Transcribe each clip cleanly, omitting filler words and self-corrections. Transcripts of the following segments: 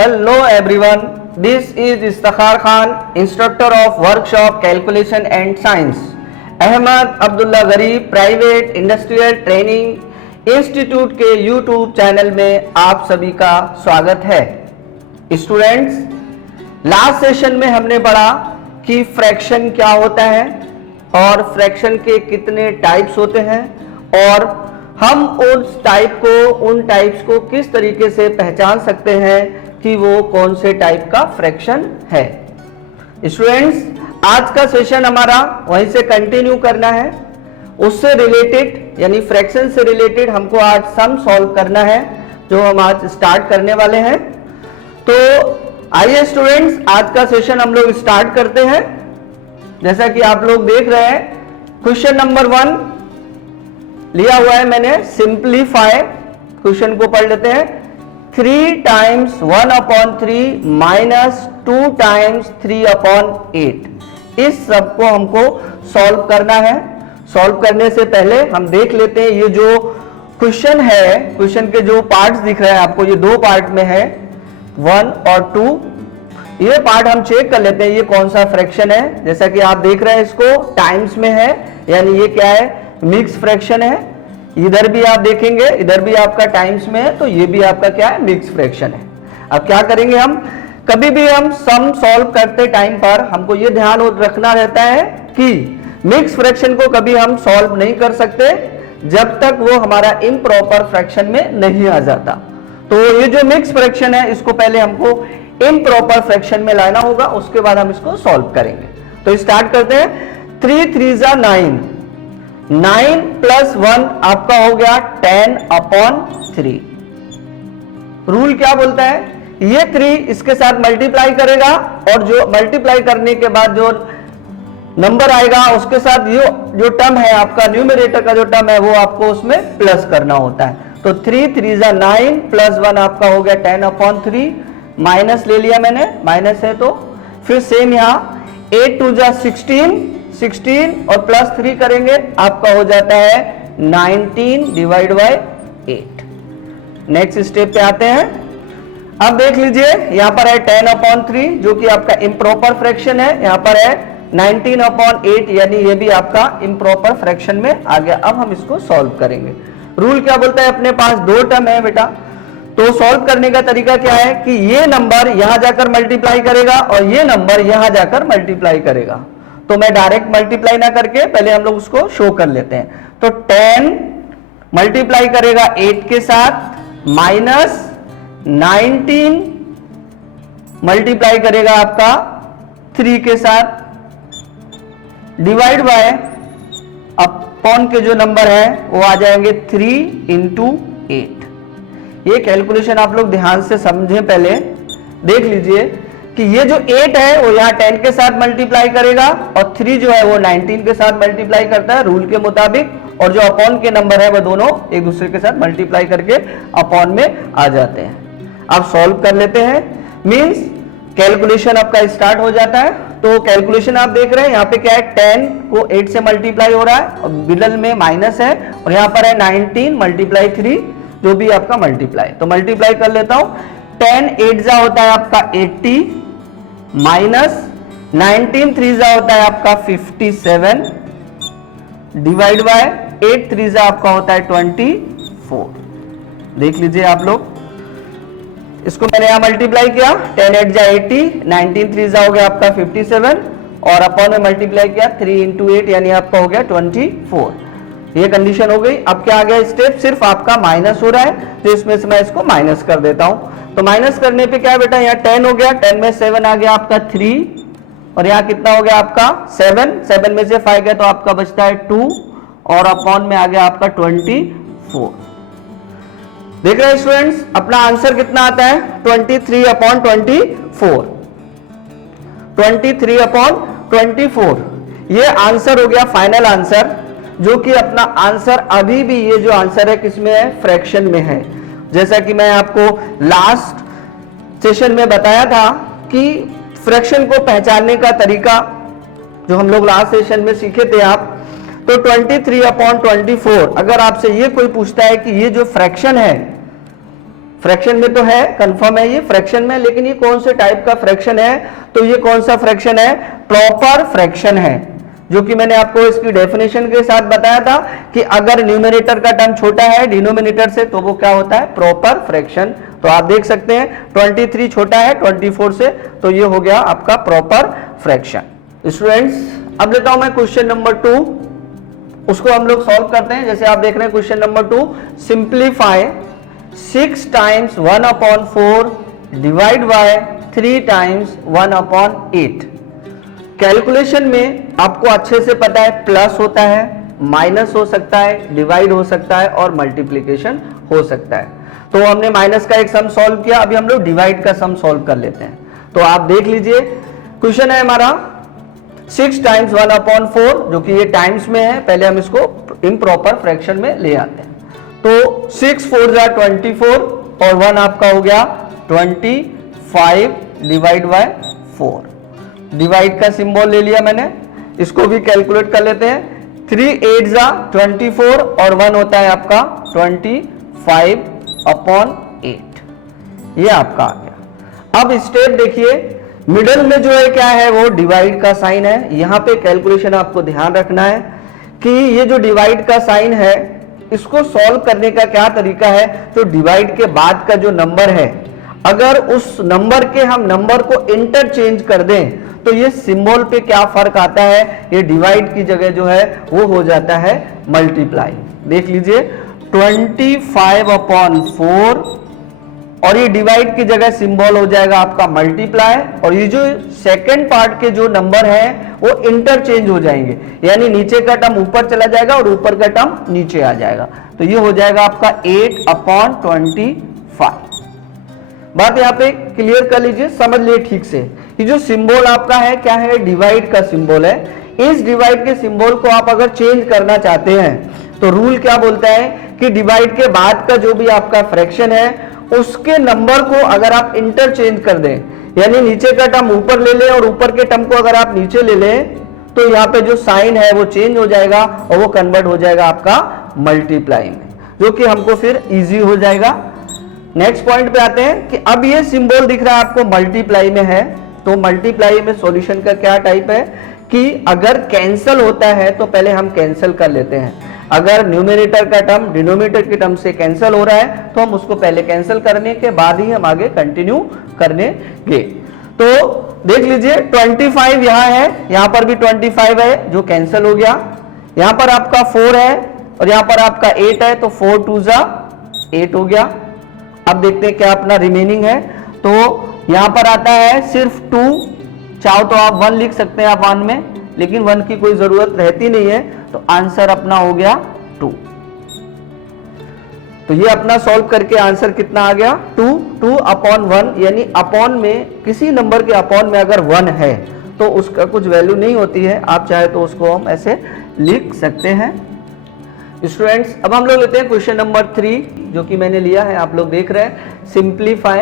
Hello everyone, this is Istakhar Khan, instructor of workshop Calculation and Science, Ahmad Abdullah गरीब private industrial training institute के YouTube channel में आप सभी का स्वागत है। स्टूडेंट्स, लास्ट सेशन में हमने पढ़ा कि फ्रैक्शन क्या होता है और फ्रैक्शन के कितने टाइप्स होते हैं और हम उन टाइप्स को किस तरीके से पहचान सकते हैं कि वो कौन से टाइप का फ्रैक्शन है। स्टूडेंट्स, आज का सेशन हमारा वहीं से कंटिन्यू करना है, उससे रिलेटेड यानी फ्रैक्शन से रिलेटेड हमको आज सम सॉल्व करना है जो हम आज स्टार्ट करने वाले हैं। तो आइए स्टूडेंट्स, आज का सेशन हम लोग स्टार्ट करते हैं। जैसा कि आप लोग देख रहे हैं, क्वेश्चन नंबर 1 लिया हुआ है मैंने, सिंप्लीफाई। क्वेश्चन को पढ़ लेते हैं। 3 टाइम्स 1/3 माइनस 2 टाइम्स 3/8, इस सब को हमको सॉल्व करना है। सॉल्व करने से पहले हम देख लेते हैं ये जो क्वेश्चन है, क्वेश्चन के जो पार्ट्स दिख रहे हैं आपको, ये दो पार्ट में है 1 और 2। ये पार्ट हम चेक कर लेते हैं ये कौन सा फ्रैक्शन है। जैसा कि आप देख रहे हैं इसको टाइम्स में है, यानी ये क्या है, मिक्स फ्रैक्शन है। इधर भी आप देखेंगे, इधर भी आपका टाइम्स में है, तो ये भी आपका क्या है, मिक्स फ्रैक्शन है। अब क्या करेंगे, हम कभी भी हम सम सॉल्व करते टाइम पर हमको ये ध्यान रखना रहता है कि मिक्स फ्रैक्शन को कभी हम सॉल्व नहीं कर सकते जब तक वो हमारा इम्प्रॉपर फ्रैक्शन में नहीं आ जाता। तो ये जो मिक्स फ्रैक्शन है इसको पहले हमको इम्प्रॉपर फ्रैक्शन में लाना होगा, उसके बाद हम इसको सॉल्व करेंगे। तो स्टार्ट करते हैं। 3 3 9, 9 प्लस 1 आपका हो गया 10/3। रूल क्या बोलता है, ये 3 इसके साथ मल्टीप्लाई करेगा और जो मल्टीप्लाई करने के बाद जो नंबर आएगा उसके साथ जो टर्म है आपका, न्यूमरेटर का जो टर्म है वो आपको उसमें प्लस करना होता है। तो 3 3 9 प्लस 1 आपका हो गया 10/3, माइनस ले लिया मैंने, माइनस है तो फिर सेम यहां 8 2 16 और प्लस 3 करेंगे आपका हो जाता है 19/8। नेक्स्ट स्टेप पे आते हैं। अब देख लीजिए यहां पर है 10/3 जो कि आपका इम्प्रॉपर फ्रैक्शन है, यहां पर है 19/8 यानी ये भी आपका इम्प्रॉपर फ्रैक्शन में आ गया। अब हम इसको सॉल्व करेंगे। रूल क्या बोलता है, अपने पास दो टर्म है बेटा, तो सॉल्व करने का तरीका क्या है कि ये नंबर यहां जाकर मल्टीप्लाई करेगा और ये नंबर यहां जाकर मल्टीप्लाई करेगा। तो मैं डायरेक्ट मल्टीप्लाई ना करके पहले हम लोग उसको शो कर लेते हैं। तो 10 मल्टीप्लाई करेगा 8 के साथ, माइनस 19 मल्टीप्लाई करेगा आपका 3 के साथ, डिवाइड बाय अपॉन के जो नंबर है वो आ जाएंगे 3 × 8। ये कैलकुलेशन आप लोग ध्यान से समझें, पहले देख लीजिए कि ये जो 8 है वो यहाँ 10 के साथ मल्टीप्लाई करेगा और 3 जो है वो 19 के साथ मल्टीप्लाई करता है रूल के मुताबिक, और जो अपॉन के नंबर है वो दोनों एक दूसरे के साथ मल्टीप्लाई करके अपॉन में आ जाते हैं। अब सॉल्व कर लेते हैं, मींस कैलकुलेशन आपका स्टार्ट हो जाता है। तो कैलकुलेशन आप देख रहे हैं यहाँ पे क्या है, 10 को 8 से मल्टीप्लाई हो रहा है और मिडल में माइनस है, और यहाँ पर है 19 मल्टीप्लाई 3 जो भी आपका मल्टीप्लाई। तो मल्टीप्लाई कर लेता हूं, 10 8 जा होता है आपका 80, माइनस 19 3 जा होता है आपका 57, डिवाइड बाय 8 3 जा आपका होता है 24। देख लीजिए आप लोग, इसको मैंने यहां मल्टीप्लाई किया, 10 8 जा 80, 19 3 जा हो गया आपका 57 और अपॉन में मल्टीप्लाई किया 3 × 8 यानी आपका हो गया 24। ये कंडीशन हो गई। अब क्या आ गया स्टेप, सिर्फ आपका माइनस हो रहा है, तो इसमें से मैं इसको माइनस कर देता हूं। तो माइनस करने पे क्या है बेटा, यहाँ 10 हो गया, 10 में 7 आ गया आपका 3, और यहाँ कितना हो गया आपका 7 में से 5 गया तो आपका बचता है 2, और अपॉन में आ गया आपका 24। देख रहे हैं स्टूडेंट्स, अपना आंसर कितना आता है 23/24। 23/24 ये आंसर हो गया, फाइनल आंसर, जो कि अपना आंसर अभी भी ये जो आंसर है किसमें है, फ्रैक्शन में है। जैसा कि मैं आपको लास्ट सेशन में बताया था कि फ्रैक्शन को पहचानने का तरीका जो हम लोग लास्ट सेशन में सीखे थे आप, तो 23/24 अगर आपसे ये कोई पूछता है कि ये जो फ्रैक्शन है फ्रैक्शन में तो है, कंफर्म है ये फ्रैक्शन में, लेकिन ये कौन से टाइप का फ्रैक्शन है? तो ये कौन सा फ्रैक्शन है? प्रॉपर फ्रैक्शन है, जो कि मैंने आपको इसकी डेफिनेशन के साथ बताया था कि अगर न्यूमरेटर का टर्म छोटा है डिनोमिनेटर से तो वो क्या होता है? Proper fraction. तो आप देख सकते हैं 23 छोटा है 24 से, तो ये हो गया आपका प्रॉपर फ्रैक्शन। स्टूडेंट्स, अब लेता हूं मैं क्वेश्चन नंबर 2, उसको हम लोग सॉल्व करते हैं। जैसे आप देख रहे हैं question number 2, simplify 6 times 1/4 divide by 3 times 1/8। Calculation में आपको अच्छे से पता है प्लस होता है, माइनस हो सकता है, डिवाइड हो सकता है और मल्टीप्लीकेशन हो सकता है। तो हमने माइनस का एक सम सॉल्व किया, अभी हम लोग डिवाइड का सम सॉल्व कर लेते हैं। तो आप देख लीजिए क्वेश्चन है हमारा 6 टाइम्स 1/4, जो कि ये टाइम्स में है, पहले हम इसको इम्प्रॉपर फ्रैक्शन में ले आते हैं। तो 6 4 जा 24 और 1 आपका हो गया 25 डिवाइड बाय 4। डिवाइड का सिंबल ले लिया मैंने, इसको भी कैलकुलेट कर लेते हैं। 3 8 जा 24 और 1 होता है आपका 25/8, ये आपका आ गया। अब स्टेप देखिए, मिडल में जो है क्या है? वो डिवाइड का साइन है। यहां पे कैलकुलेशन आपको ध्यान रखना है कि ये जो डिवाइड का साइन है इसको सॉल्व करने का क्या तरीका है? तो डिवाइड के बाद का जो नंबर है, अगर उस नंबर के हम नंबर को इंटरचेंज कर दें तो ये सिंबल पे क्या फर्क आता है? ये डिवाइड की जगह जो है वो हो जाता है मल्टीप्लाई। देख लीजिए 25/4 और ये डिवाइड की जगह सिंबल हो जाएगा आपका मल्टीप्लाई, और ये जो सेकंड पार्ट के जो नंबर है वो इंटरचेंज हो जाएंगे, यानी नीचे का टर्म ऊपर चला जाएगा और ऊपर का टर्म नीचे आ जाएगा। तो ये हो जाएगा आपका 8/25। बात यहाँ पे क्लियर कर लीजिए, समझ लिए ठीक से। ये जो सिंबल आपका है क्या है? डिवाइड का सिंबल है। इस डिवाइड के सिंबल को आप अगर चेंज करना चाहते हैं तो रूल क्या बोलता है कि डिवाइड के बाद का जो भी आपका फ्रैक्शन है उसके नंबर को अगर आप इंटरचेंज कर दें, यानी नीचे का टर्म ऊपर ले लें और ऊपर के टर्म को अगर आप नीचे ले लें, तो यहाँ पे जो साइन है वो चेंज हो जाएगा और वो कन्वर्ट हो जाएगा आपका मल्टीप्लाई में, जो कि हमको फिर इजी हो जाएगा। नेक्स्ट पॉइंट पे आते हैं कि अब ये सिंबल दिख रहा है आपको मल्टीप्लाई में है, तो मल्टीप्लाई में सॉल्यूशन का क्या टाइप है कि अगर कैंसिल होता है तो पहले हम कैंसिल कर लेते हैं। अगर न्यूमरेटर का टर्म डिनोमिनेटर के टर्म से कैंसिल हो रहा है तो हम उसको पहले कैंसिल करने के बाद ही हम आगे कंटिन्यू करेंगे। तो देख लीजिए 25 यहाँ है, यहाँ पर भी 25 है जो कैंसिल हो गया। यहाँ पर आपका 4 है और यहाँ पर आपका 8 है, तो 4 2 जा 8 हो गया। अब देखते हैं क्या अपना रिमेनिंग है। तो यहाँ पर आता है सिर्फ 2, चाहो तो आप 1 लिख सकते हैं आप 1 में, लेकिन 1 की कोई जरूरत रहती नहीं है, तो आंसर अपना हो गया 2। तो ये अपना सॉल्व करके आंसर कितना आ गया? 2/1, यानी अपॉन में किसी नंबर के अपॉन में अगर 1 है तो उसका कुछ वैल्यू नहीं होती है, आप चाहे तो उसको हम ऐसे लिख सकते हैं। स्टूडेंट्स, अब हम लोग लेते हैं क्वेश्चन नंबर 3, जो कि मैंने लिया है, आप लोग देख रहे हैं। Simplify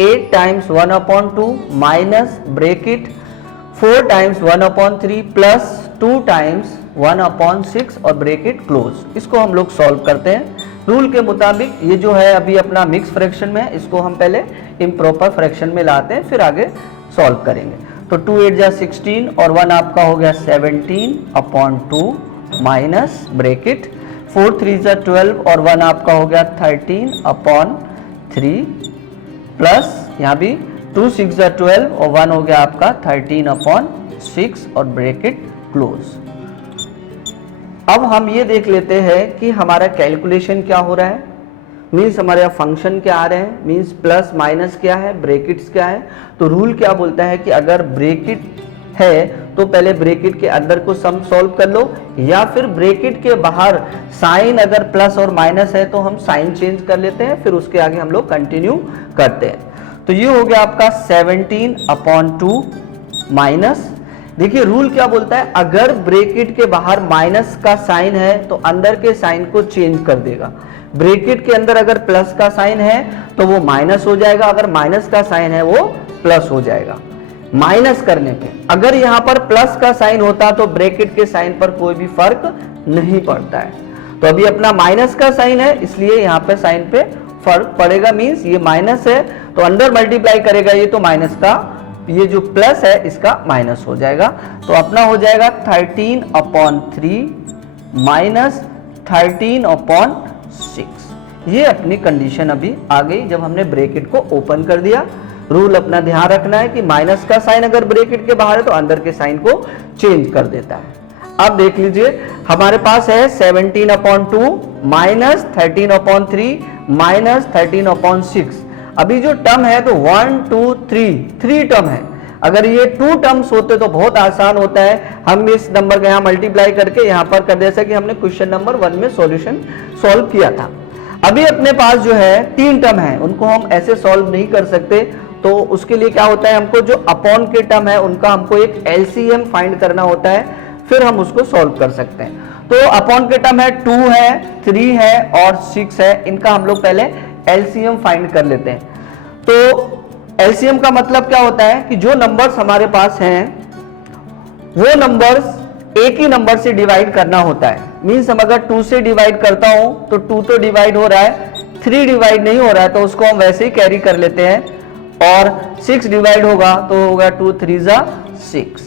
8 times 1/2 minus bracket 4 times 1/3 plus 2 times 1/6 और ब्रेकेट क्लोज। इसको हम लोग सॉल्व करते हैं रूल के मुताबिक। ये जो है अभी अपना मिक्स फ्रैक्शन में है, इसको हम पहले इम्प्रॉपर फ्रैक्शन में लाते हैं, फिर आगे सॉल्व करेंगे। तो 2 8 जा 16 और 1 आपका हो गया 17/2 माइनस ब्रेकेट 4 3 जा 12 और 1 आपका हो गया 13/3 प्लस यहाँ भी 2 6 जा 12 और 1 हो गया आपका 13/6 और ब्रेकेट क्लोज। अब हम ये देख लेते हैं कि हमारा कैलकुलेशन क्या हो रहा है, मीन्स हमारे फंक्शन क्या आ रहे हैं, मीन्स प्लस माइनस क्या है, ब्रेकेट्स क्या है। तो रूल क्या बोलता है कि अगर ब्रेकेट है तो पहले ब्रेकेट के अंदर को सम सॉल्व कर लो, या फिर ब्रेकेट के बाहर साइन अगर प्लस और माइनस है तो हम साइन चेंज कर लेते हैं, फिर उसके आगे हम लोग कंटिन्यू करते हैं। तो ये हो गया आपका 17/2 माइनस, देखिए रूल क्या बोलता है, अगर ब्रेकेट के बाहर माइनस का साइन है तो अंदर के साइन को चेंज कर देगा। ब्रेकेट के अंदर अगर प्लस का साइन है तो वो माइनस हो जाएगा, अगर माइनस का साइन है वो प्लस हो जाएगा माइनस करने पे। अगर यहाँ पर प्लस का साइन होता तो ब्रैकेट के साइन पर कोई भी फर्क नहीं पड़ता है। तो अभी अपना माइनस का साइन है इसलिए यहाँ पे साइन पे फर्क पड़ेगा, मीन्स ये माइनस है तो अंदर मल्टीप्लाई करेगा ये, तो माइनस का ये जो प्लस है इसका माइनस हो जाएगा। तो अपना हो जाएगा 13/3 माइनस 13/6। ये अपनी कंडीशन अभी आ गई जब हमने ब्रैकेट को ओपन कर दिया। रूल अपना ध्यान रखना है कि माइनस का साइन अगर ब्रैकेट के बाहर है तो अंदर के साइन को चेंज कर देता है। अब देख लीजिए हमारे पास है 17/2 माइनस 13/3 माइनस 13/6। अभी जो टर्म है तो 1 2 3 टर्म है। अगर ये 2 टर्म्स होते तो बहुत आसान होता है, हम इस नंबर का यहाँ मल्टीप्लाई करके यहाँ पर कर दे, जैसा कि हमने क्वेश्चन नंबर 1 में सॉल्यूशन सॉल्व किया था। अभी अपने पास जो है 3 टर्म है, उनको हम ऐसे सॉल्व नहीं कर सकते, तो उसके लिए क्या होता है, हमको जो अपॉन के टर्म है उनका हमको एक एलसीएम फाइंड करना होता है, फिर हम उसको सॉल्व कर सकते हैं। तो अपॉन के टर्म है 2 है 3 है और 6 है, इनका हम लोग पहले एलसीएम फाइंड कर लेते हैं। तो एलसीएम का मतलब क्या होता है कि जो नंबर्स हमारे पास हैं वो नंबर्स एक ही नंबर से डिवाइड करना होता है। मीन्स हम अगर 2 से डिवाइड करता हूं तो 2 तो डिवाइड हो रहा है, 3 डिवाइड नहीं हो रहा है तो उसको हम वैसे ही कैरी कर लेते हैं, और 6 डिवाइड होगा तो होगा 2 3 जा 6।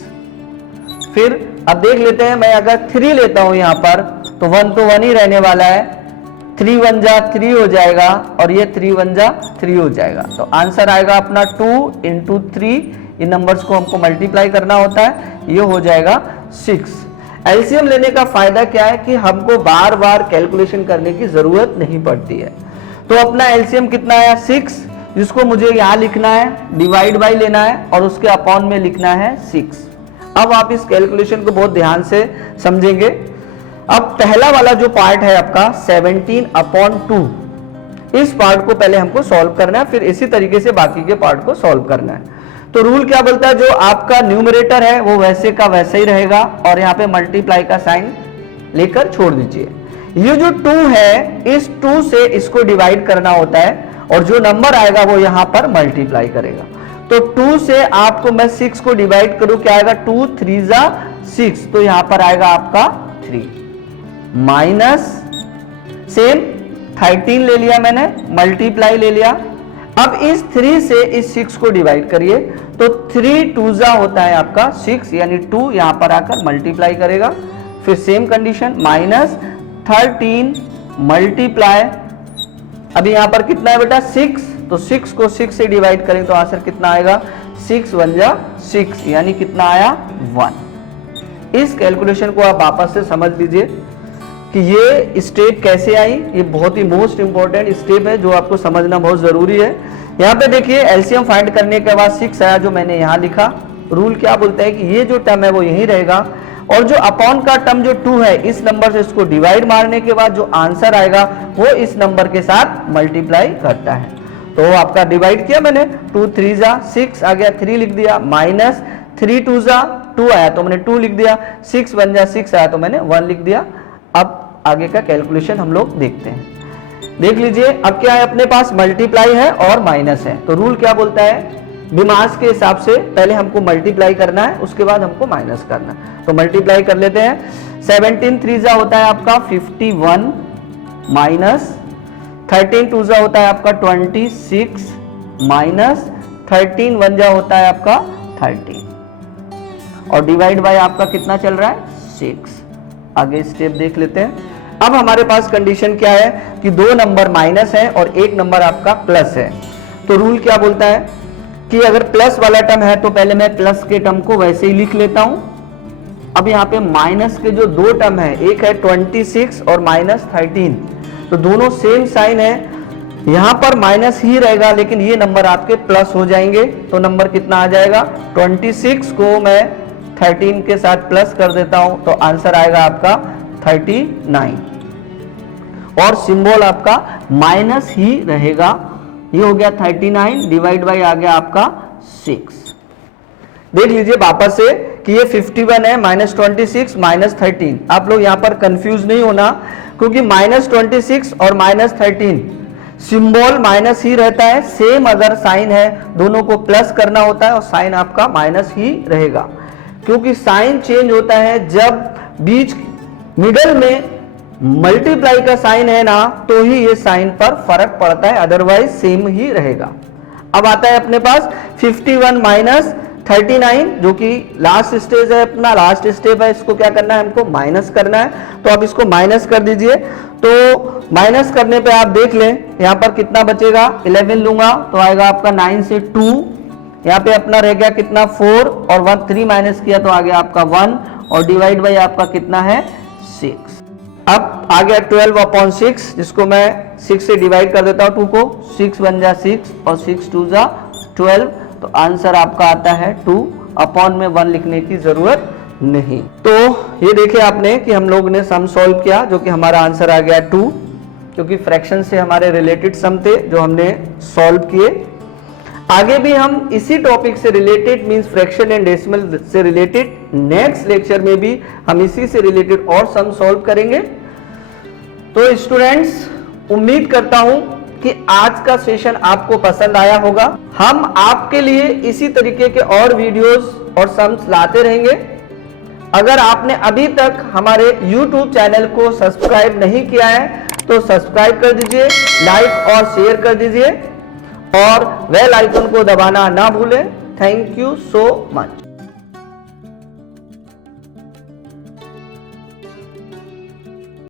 फिर अब देख लेते हैं, मैं अगर 3 लेता हूं यहां पर तो 1 तो 1 ही रहने वाला है, 3 1 जा 3 हो जाएगा और ये 3 1 जा 3 हो जाएगा। तो आंसर आएगा अपना 2 × 3, इन नंबर्स को हमको मल्टीप्लाई करना होता है, ये हो जाएगा 6। एलसीएम लेने का फायदा क्या है कि हमको बार बार कैलकुलेशन करने की जरूरत नहीं पड़ती है। तो अपना एलसीएम कितना है 6, जिसको मुझे यहां लिखना है, डिवाइड बाई लेना है और उसके अपॉन में लिखना है 6। अब आप इस कैलकुलेशन को बहुत ध्यान से समझेंगे। अब पहला वाला जो पार्ट है आपका 17/2, इस पार्ट को पहले हमको सॉल्व करना है, फिर इसी तरीके से बाकी के पार्ट को सॉल्व करना है। तो रूल क्या बोलता है, जो आपका न्यूमरेटर है वो वैसे का वैसे ही रहेगा और यहाँ पे मल्टीप्लाई का साइन लेकर छोड़ दीजिए। ये जो 2 है, इस 2 से इसको डिवाइड करना होता है और जो नंबर आएगा वो यहाँ पर मल्टीप्लाई करेगा। तो 2 से आपको मैं 6 को डिवाइड करूं, क्या आएगा 2 3 जा 6, तो यहां पर आएगा आपका 3 माइनस सेम 13 ले लिया मैंने, मल्टीप्लाई ले लिया। अब इस 3 से इस 6 को डिवाइड करिए तो 3 2 जा होता है आपका 6, यानी 2 यहां पर आकर मल्टीप्लाई करेगा। फिर सेम कंडीशन माइनस 13 मल्टीप्लाई, अभी यहां पर कितना है बेटा 6, तो 6 को 6 से डिवाइड करें तो आंसर कितना आएगा 6 1 जा 6, यानी कितना आया 1। इस कैलकुलेशन को आप वापस से समझ लीजिए कि ये स्टेप कैसे आई, ये बहुत ही मोस्ट इंपॉर्टेंट स्टेप है जो आपको समझना बहुत जरूरी है। यहाँ पे देखिए एलसीएम फाइंड करने के बाद 6 आया जो मैंने यहाँ लिखा। रूल क्या बोलता है कि ये जो टर्म है वो यही रहेगा और जो अपॉन का टर्म जो 2 है, इस नंबर से इसको डिवाइड मारने के बाद जो आंसर आएगा वो इस नंबर के साथ मल्टीप्लाई करता है। तो आपका डिवाइड किया मैंने, 2 3 जा 6 आ गया, 3 लिख दिया, माइनस 3 2 जा 2 आया तो मैंने 2 लिख दिया, 6 1 जा 6 आया तो मैंने 1 लिख दिया। अब आगे का कैलकुलेशन हम लोग देखते हैं। देख लीजिए अब क्या है, अपने पास मल्टीप्लाई है और माइनस है। तो रूल क्या बोलता है, डिमांड्स के हिसाब से पहले हमको मल्टीप्लाई करना है, उसके बाद हमको माइनस करना है। तो मल्टीप्लाई कर लेते हैं। 17 3 जा होता है आपका 51 माइनस 13 2 जा होता है आपका 26 माइनस 13 1 जा होता है आपका 13 और डिवाइड बाय आपका कितना चल रहा है 6। आगे स्टेप देख लेते हैं। अब हमारे पास कंडीशन क्या है कि 2 नंबर माइनस है और 1 नंबर आपका प्लस है। तो रूल क्या बोलता है कि अगर प्लस वाला टर्म है तो पहले मैं प्लस के टर्म को वैसे ही लिख लेता हूं। अब यहाँ पे माइनस के जो 2 टर्म है, एक है 26 और माइनस 13, तो दोनों सेम साइन है, यहां पर माइनस ही रहेगा लेकिन ये नंबर आपके प्लस हो जाएंगे। तो नंबर कितना आ जाएगा, 26 को मैं 13 के साथ प्लस कर देता हूं तो आंसर आएगा आपका 39 और सिंबल आपका माइनस ही रहेगा। ये हो गया 39 डिवाइड बाई आ गया आपका 6। देख लीजिए वापस से कि ये 51 है, माइनस 26 माइनस 13। आप लोग यहाँ पर कंफ्यूज नहीं होना क्योंकि माइनस 26 और माइनस 13 सिंबल माइनस ही रहता है, सेम अगर साइन है दोनों को प्लस करना होता है और साइन आपका माइनस ही रहेगा, क्योंकि साइन चेंज होता है जब बीच मिडल में मल्टीप्लाई का साइन है ना, तो ही ये साइन पर फर्क पड़ता है, अदरवाइज सेम ही रहेगा। अब आता है अपने पास 51 माइनस 39, जो कि लास्ट स्टेज है, अपना लास्ट स्टेप है। इसको क्या करना है, हमको माइनस करना है। तो आप इसको माइनस कर दीजिए। तो माइनस करने पे आप देख लें यहाँ पर कितना बचेगा, 11 लूंगा तो आएगा आपका 9 से 2, यहाँ पे अपना रह गया कितना 4 और 1 3 माइनस किया तो आ गया आपका 1 और डिवाइड बाई आपका कितना है 6। अब आ गया 12/6, जिसको मैं 6 से डिवाइड कर देता हूँ 2 को, 6 1 जा 6 और 6 2 जा 12, तो आंसर आपका आता है 2। अपॉन में 1 लिखने की जरूरत नहीं। तो ये देखिए आपने कि हम लोग ने सम सॉल्व किया, जो कि हमारा आंसर आ गया 2, क्योंकि फ्रैक्शन से हमारे रिलेटेड सम थे जो हमने सॉल्व किए। आगे भी हम इसी टॉपिक से related, means fraction and decimal से रिलेटेड, नेक्स्ट लेक्चर में भी हम इसी से रिलेटेड और सम सॉल्व करेंगे। तो स्टूडेंट्स, उम्मीद करता हूं कि आज का सेशन आपको पसंद आया होगा। हम आपके लिए इसी तरीके के और वीडियोस और सम्स लाते रहेंगे। अगर आपने अभी तक हमारे YouTube चैनल को सब्सक्राइब नहीं किया है तो सब्सक्राइब कर दीजिए, लाइक और शेयर कर दीजिए और बेल आइकन को दबाना ना भूलें। Thank you so much.